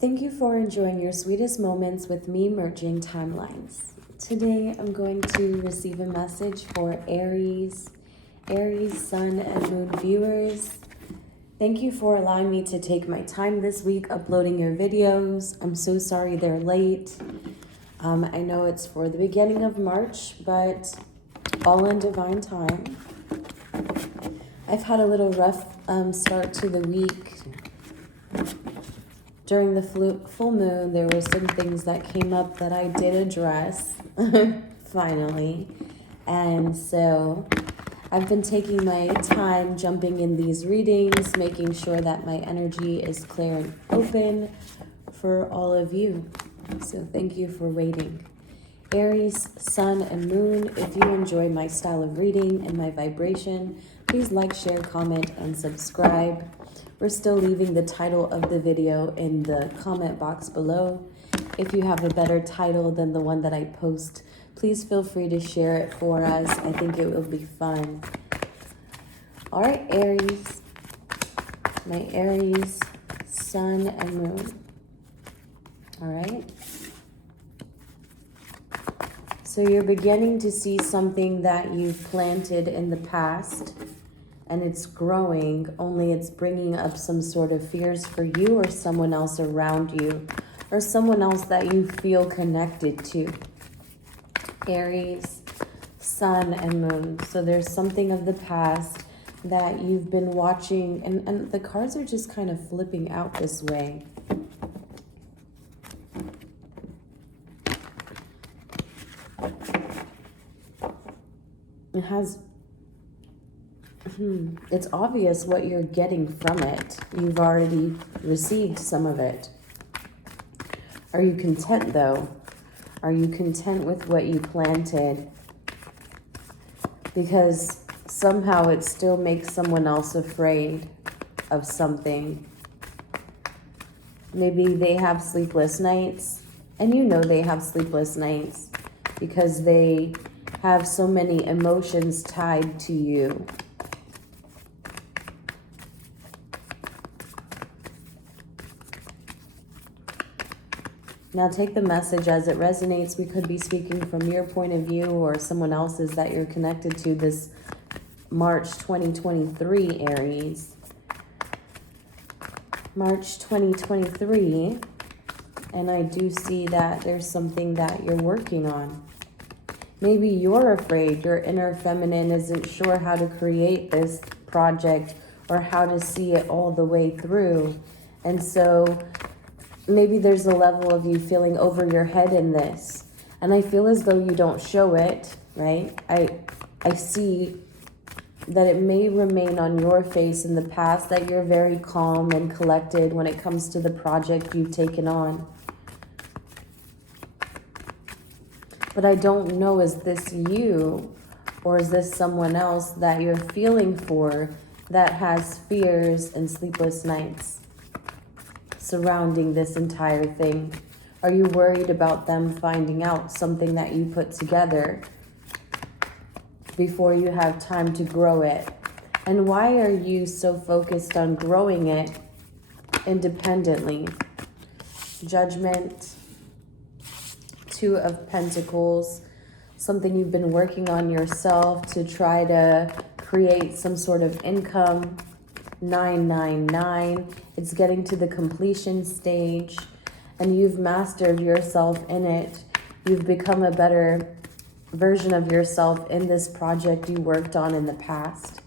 Thank you for enjoying your sweetest moments with me, merging timelines. Today, I'm going to receive a message for Aries, Sun, and Moon viewers. Thank you for allowing me to take my time this week uploading your videos. I'm so sorry they're late. I know it's for the beginning of March, but all in divine time. I've had a little rough start to the week. During the full moon, there were some things that came up that I did address, finally. And so I've been taking my time jumping in these readings, making sure that my energy is clear and open for all of you. So thank you for waiting. Aries, Sun, and Moon, if you enjoy my style of reading and my vibration, please like, share, comment, and subscribe. We're still leaving the title of the video in the comment box below. If you have a better title than the one that I post, please feel free to share it for us. I think it will be fun. All right, Aries. My Aries, Sun, and Moon. All right. So you're beginning to see something that you've planted in the past, and it's growing, only it's bringing up some sort of fears for you or someone else around you, or someone else that you feel connected to. Aries, Sun, and Moon. So there's something of the past that you've been watching, and the cards are just kind of flipping out this way. It has... It's obvious what you're getting from it. You've already received some of it. Are you content, though? Are you content with what you planted? Because somehow it still makes someone else afraid of something. Maybe they have sleepless nights, and you know they have sleepless nights because they have so many emotions tied to you. Now take the message as it resonates. We could be speaking from your point of view or someone else's that you're connected to this March 2023, Aries. March 2023, and I do see that there's something that you're working on. Maybe you're afraid, your inner feminine isn't sure how to create this project or how to see it all the way through. And so maybe there's a level of you feeling over your head in this. And I feel as though you don't show it, right? I see that it may remain on your face in the past that you're very calm and collected when it comes to the project you've taken on. But I don't know, is this you or is this someone else that you're feeling for that has fears and sleepless nights surrounding this entire thing? Are you worried about them finding out something that you put together before you have time to grow it? And why are you so focused on growing it independently? Judgment, Two of Pentacles, something you've been working on yourself to try to create some sort of income. 999, it's getting to the completion stage, and you've mastered yourself in it. You've become a better version of yourself in this project you worked on in the past.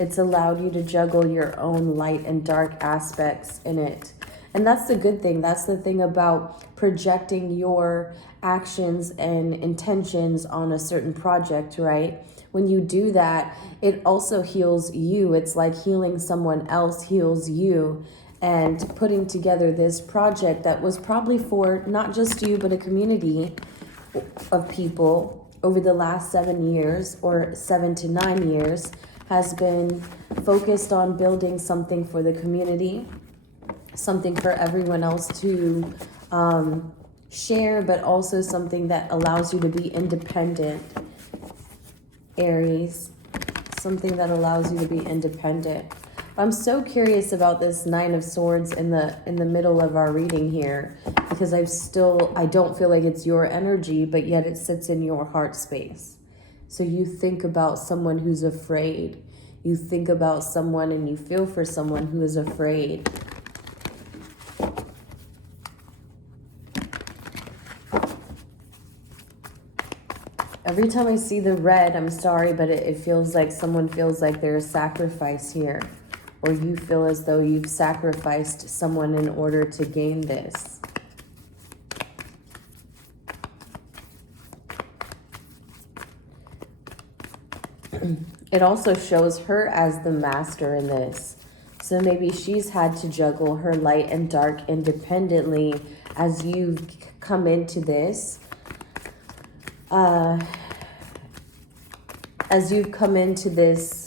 It's allowed you to juggle your own light and dark aspects in it. And that's the good thing. That's the thing about projecting your actions and intentions on a certain project, right? When you do that, it also heals you. It's like healing someone else heals you, and putting together this project that was probably for not just you, but a community of people over the last 7 years or 7 to 9 years has been focused on building something for the community, something for everyone else to share, but also something that allows you to be independent. Aries, something that allows you to be independent. I'm so curious about this Nine of Swords in the middle of our reading here, because I don't feel like it's your energy, but yet it sits in your heart space. So you think about someone who's afraid. You think about someone and you feel for someone who is afraid. Every time I see the red, I'm sorry, but it feels like someone feels like there's sacrifice here. Or you feel as though you've sacrificed someone in order to gain this. It also shows her as the master in this. So maybe she's had to juggle her light and dark independently as you've come into this. As you've come into this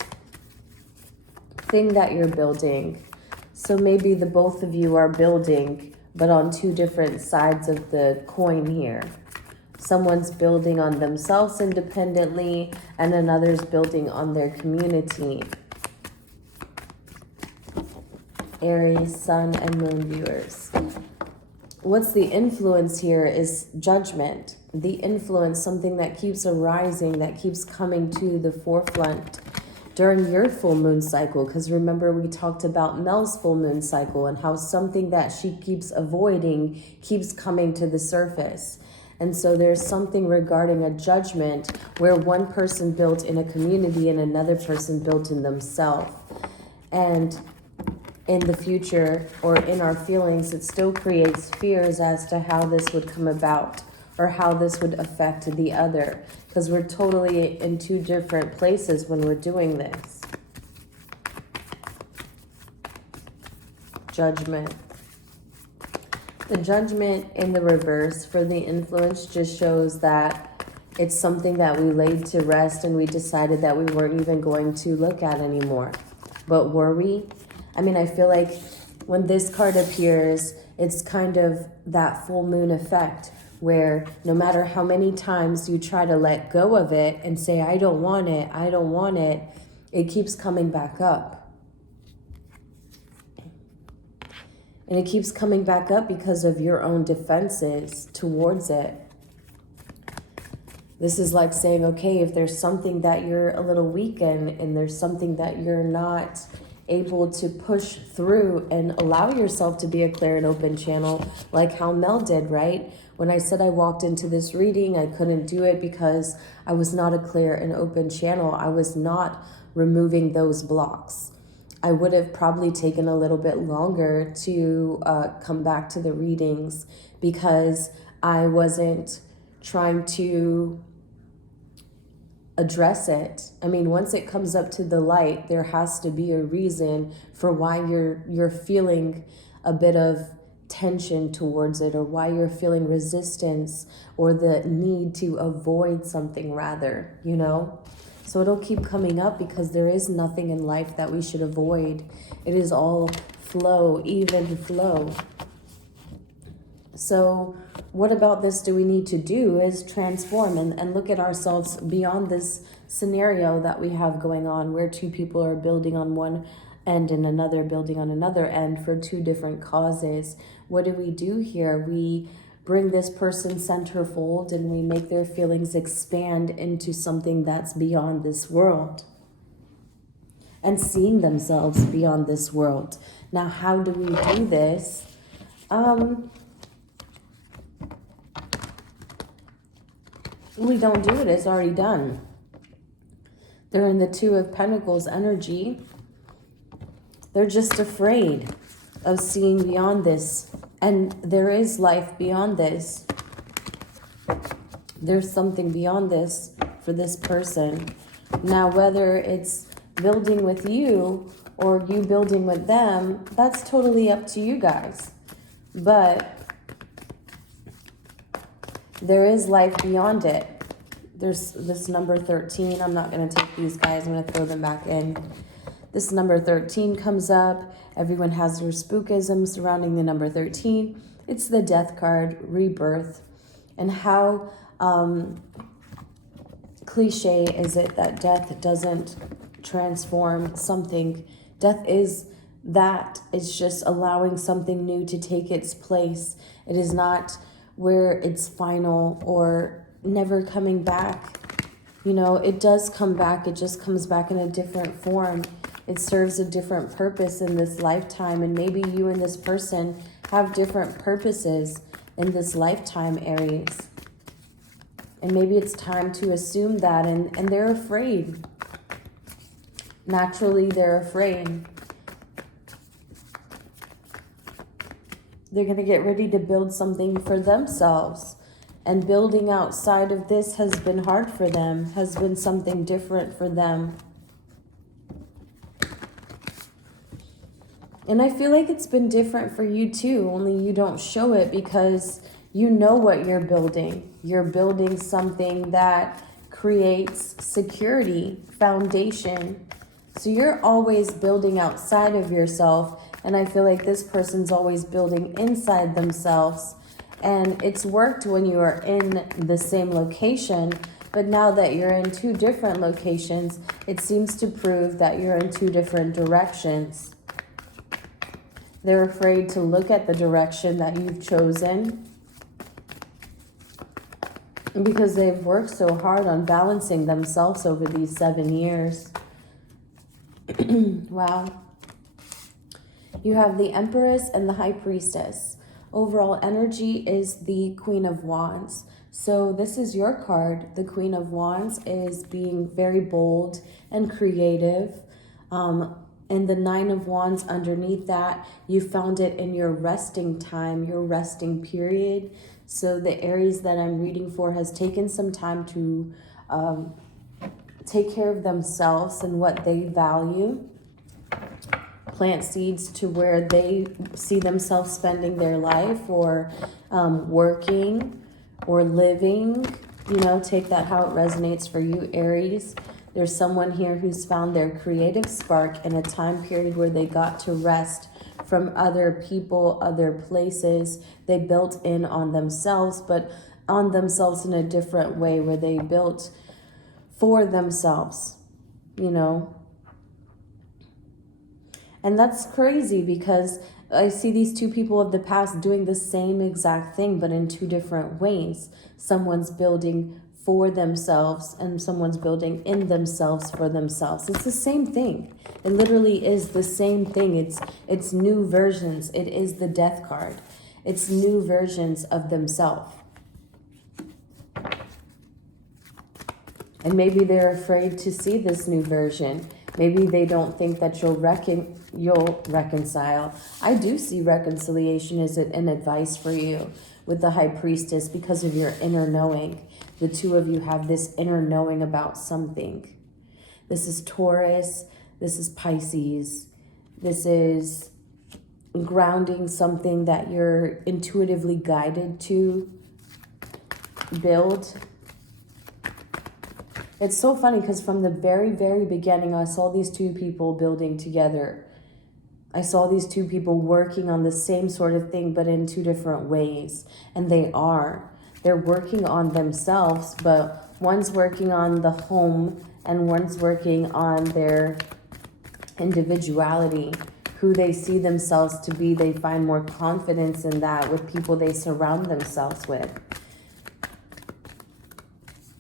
thing that you're building. So maybe the both of you are building, but on two different sides of the coin here. Someone's building on themselves independently, and another's building on their community. Aries, Sun, and Moon viewers. What's the influence here is judgment. The influence, something that keeps arising, that keeps coming to the forefront during your full moon cycle. Because remember, we talked about Mel's full moon cycle and how something that she keeps avoiding keeps coming to the surface. And so there's something regarding a judgment where one person built in a community and another person built in themselves. And in the future, or in our feelings, it still creates fears as to how this would come about or how this would affect the other, because we're totally in two different places when we're doing this. Judgment. The judgment in the reverse for the influence just shows that it's something that we laid to rest and we decided that we weren't even going to look at anymore. But were we? I mean, I feel like when this card appears, it's kind of that full moon effect where no matter how many times you try to let go of it and say, I don't want it, I don't want it, it keeps coming back up. And it keeps coming back up because of your own defenses towards it. This is like saying, okay, if there's something that you're a little weak in and there's something that you're not able to push through and allow yourself to be a clear and open channel, like how Mel did, right? When I said I walked into this reading, I couldn't do it because I was not a clear and open channel. I was not removing those blocks. I would have probably taken a little bit longer to come back to the readings because I wasn't trying to address it. I mean, once it comes up to the light, there has to be a reason for why you're feeling a bit of tension towards it, or why you're feeling resistance or the need to avoid something rather, you know? So it'll keep coming up because there is nothing in life that we should avoid. It is all flow, even flow. So what about this do we need to do is transform and look at ourselves beyond this scenario that we have going on where two people are building on one end and another building on another end for two different causes. What do we do here? We bring this person centerfold and we make their feelings expand into something that's beyond this world and seeing themselves beyond this world. Now, how do we do this? We don't do it. It's already done. They're in the Two of Pentacles energy. They're just afraid of seeing beyond this. And there is life beyond this. There's something beyond this for this person. Now, whether it's building with you or you building with them, that's totally up to you guys. But there is life beyond it. There's this number 13. I'm not going to take these guys. I'm going to throw them back in. This number 13 comes up. Everyone has their spookism surrounding the number 13. It's the death card, rebirth. And how cliche is it that death doesn't transform something Death is that. It's just allowing something new to take its place. It is not where it's final or never coming back. You know, it does come back. It just comes back in a different form. It serves a different purpose in this lifetime. And maybe you and this person have different purposes in this lifetime, Aries. And maybe it's time to assume that. And they're afraid. Naturally, they're afraid. They're going to get ready to build something for themselves. And building outside of this has been hard for them, has been something different for them. And I feel like it's been different for you too, only you don't show it because you know what you're building. You're building something that creates security, foundation. So you're always building outside of yourself. And I feel like this person's always building inside themselves. And it's worked when you are in the same location. But now that you're in two different locations, it seems to prove that you're in two different directions. They're afraid to look at the direction that you've chosen because they've worked so hard on balancing themselves over these 7 years. Wow. You have the Empress and the High Priestess. Overall energy is the Queen of Wands. So this is your card. The Queen of Wands is being very bold and creative. And the Nine of Wands underneath that, you found it in your resting time, your resting period. So the Aries that I'm reading for has taken some time to take care of themselves and what they value. Plant seeds to where they see themselves spending their life or working or living. You know, take that how it resonates for you, Aries. There's someone here who's found their creative spark in a time period where they got to rest from other people, other places. They built in on themselves, but on themselves in a different way, where they built for themselves, you know. And that's crazy because I see these two people of the past doing the same exact thing, but in two different ways. Someone's building for themselves and someone's building in themselves for themselves. It's the same thing. It literally is the same thing. It's new versions. It is the Death card. It's new versions of themselves. And maybe they're afraid to see this new version. Maybe they don't think that you'll reconcile. I do see reconciliation as an advice for you with the High Priestess because of your inner knowing. The two of you have this inner knowing about something. This is Taurus. This is Pisces. This is grounding something that you're intuitively guided to build. It's so funny because from the very, very beginning, I saw these two people building together. I saw these two people working on the same sort of thing, but in two different ways. And they are. They're working on themselves, but one's working on the home and one's working on their individuality, who they see themselves to be. They find more confidence in that with people they surround themselves with.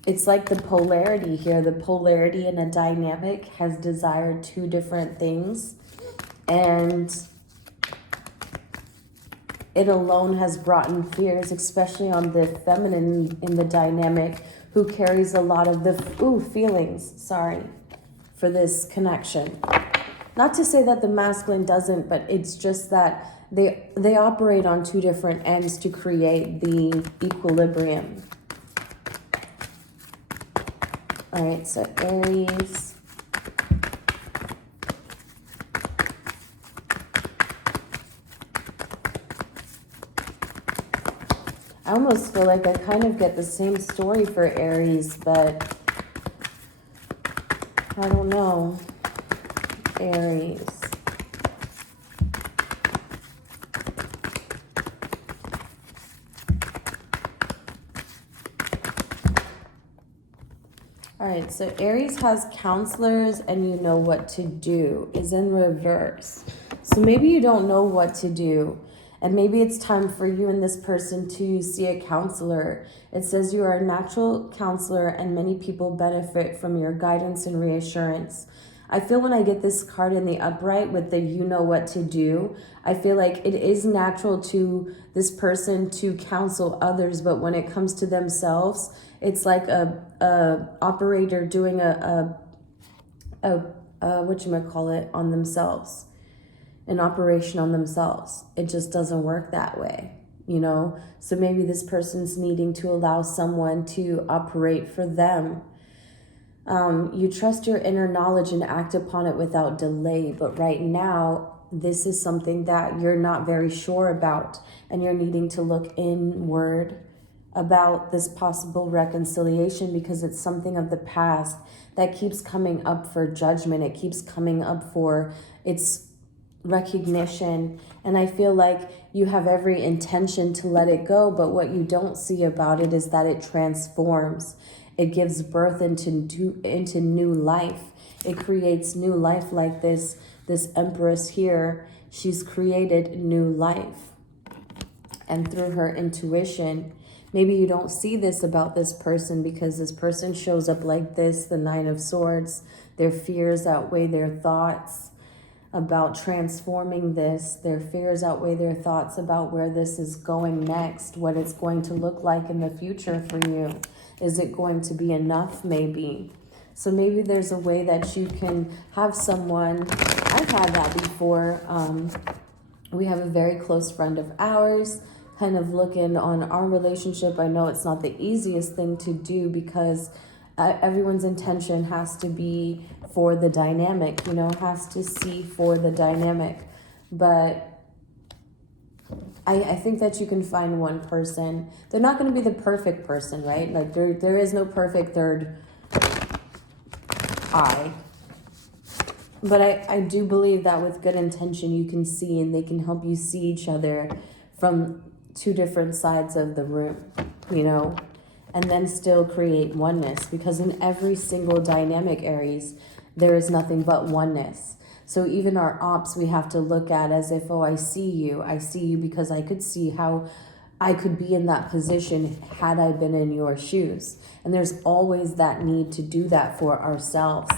It's like the polarity here. The polarity in a dynamic has desired two different things. And it alone has brought in fears, especially on the feminine in the dynamic, who carries a lot of the feelings, for this connection. Not to say that the masculine doesn't, but it's just that they operate on two different ends to create the equilibrium. All right, so Aries. I almost feel like I kind of get the same story for Aries, but I don't know. Aries. All All right, so Aries has counselors and you know what to do is in reverse. So maybe you don't know what to do, and maybe it's time for you and this person to see a counselor. It says you are a natural counselor and many people benefit from your guidance and reassurance. I feel when I get this card in the upright with the you know what to do, I feel like it is natural to this person to counsel others, but when it comes to themselves, it's like a operator doing a whatchamacallit on themselves, an operation on themselves. It just doesn't work that way, you know? So maybe this person's needing to allow someone to operate for them. You trust your inner knowledge and act upon it without delay. But right now, this is something that you're not very sure about, and you're needing to look inward about this possible reconciliation because it's something of the past that keeps coming up for judgment. It keeps coming up for its recognition. And I feel like you have every intention to let it go, but what you don't see about it is that it transforms. It gives birth into new life. It creates new life like this Empress here. She's created new life. And through her intuition, maybe you don't see this about this person because this person shows up like this, the Nine of Swords. Their fears outweigh their thoughts about transforming this. Their fears outweigh their thoughts about where this is going next, what it's going to look like in the future for you. Is it going to be enough? Maybe. So maybe there's a way that you can have someone. I've had that before. We have a very close friend of ours kind of looking on our relationship. I know it's not the easiest thing to do because everyone's intention has to be for the dynamic, you know, has to see for the dynamic. But I think that you can find one person. They're not going to be the perfect person, right? Like there is no perfect third eye. But I do believe that with good intention, you can see, and they can help you see each other from two different sides of the room, you know, and then still create oneness, because in every single dynamic, Aries, there is nothing but oneness. So even our ops, we have to look at as if, oh, I see you because I could see how I could be in that position had I been in your shoes. And there's always that need to do that for ourselves.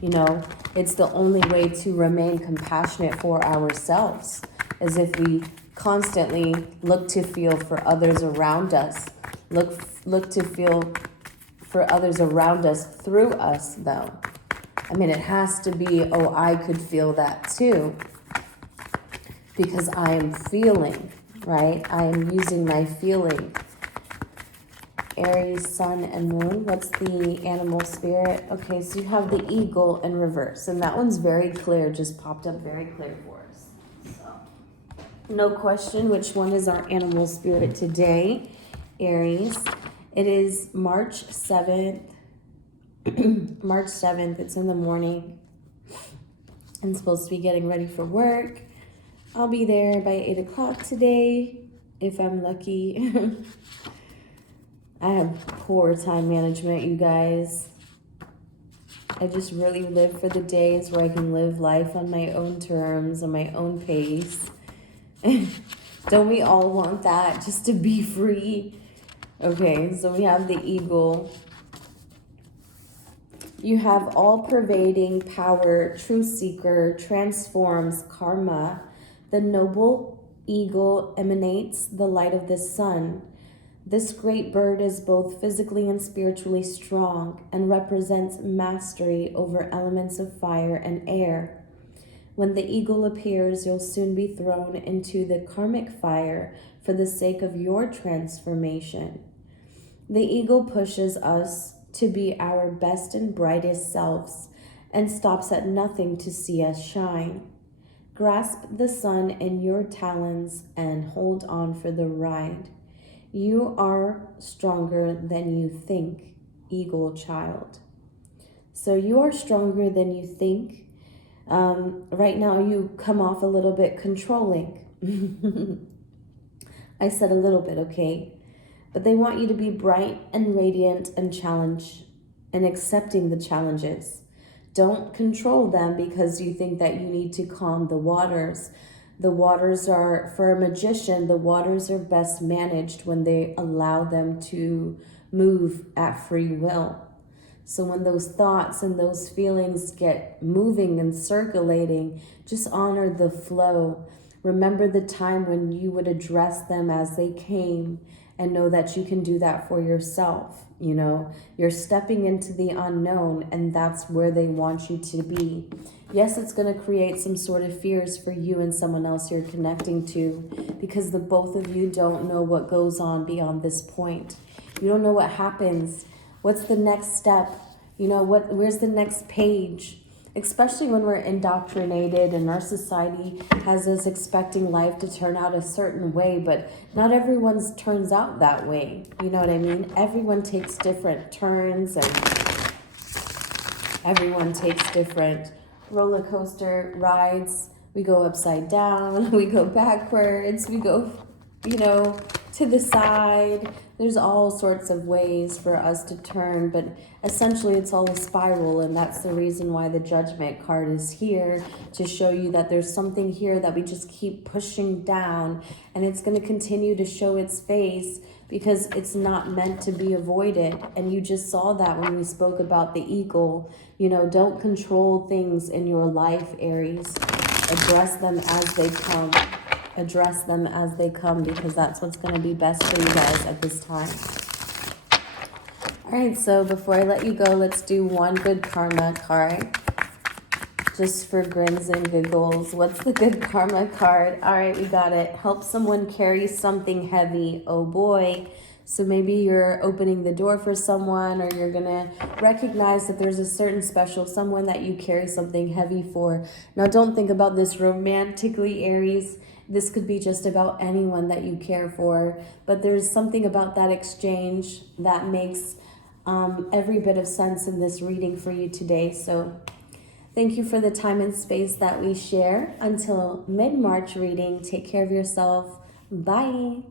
You know, it's the only way to remain compassionate for ourselves, as if we constantly look to feel for others around us, look to feel for others around us through us, though. I mean, it has to be, oh, I could feel that too, because I am feeling, right? I am using my feeling. Aries, Sun, and Moon. What's the animal spirit? Okay, so you have the eagle in reverse, and that one's very clear, just popped up very clear for us. So, no question which one is our animal spirit today, Aries. It is March 7th. March 7th, it's in the morning. I'm supposed to be getting ready for work. I'll be there by 8 o'clock today, if I'm lucky. I have poor time management, you guys. I just really live for the days where I can live life on my own terms, on my own pace. Don't we all want that, just to be free? Okay, so we have the eagle. You have all-pervading power, truth seeker, transforms karma. The noble eagle emanates the light of the sun. This great bird is both physically and spiritually strong and represents mastery over elements of fire and air. When the eagle appears, you'll soon be thrown into the karmic fire for the sake of your transformation. The eagle pushes us to be our best and brightest selves and stops at nothing to see us shine. Grasp the sun in your talons and hold on for the ride. You are stronger than you think, eagle child. So you are stronger than you think. Right now you come off a little bit controlling. I said a little bit, okay? But they want you to be bright and radiant and challenge and accepting the challenges. Don't control them because you think that you need to calm the waters. The waters are, for a magician, the waters are best managed when they allow them to move at free will. So when those thoughts and those feelings get moving and circulating, just honor the flow. Remember the time when you would address them as they came, and know that you can do that for yourself. You know, you're stepping into the unknown, and that's where they want you to be. Yes, it's going to create some sort of fears for you and someone else you're connecting to, because the both of you don't know what goes on beyond this point. You don't know what happens. What's the next step? You know, where's the next page? Especially when we're indoctrinated and our society has us expecting life to turn out a certain way, but not everyone's turns out that way. You know what I mean? Everyone takes different turns, and everyone takes different roller coaster rides. We go upside down, we go backwards, we go, you know, to the side. There's all sorts of ways for us to turn, but essentially it's all a spiral, and that's the reason why the Judgment card is here, to show you that there's something here that we just keep pushing down, and it's going to continue to show its face because it's not meant to be avoided. And you just saw that when we spoke about the eagle. You know, don't control things in your life, Aries. Address them as they come. Address them as they come, because that's what's going to be best for you guys at this time. All right, so before I let you go, let's do one good karma card, just for grins and giggles. What's the good karma card? All right, we got it. Help someone carry something heavy. Oh boy. So maybe you're opening the door for someone, or you're going to recognize that there's a certain special someone that you carry something heavy for. Now, don't think about this romantically, Aries. This could be just about anyone that you care for, but there's something about that exchange that makes every bit of sense in this reading for you today. So thank you for the time and space that we share. Until mid-March reading, take care of yourself. Bye.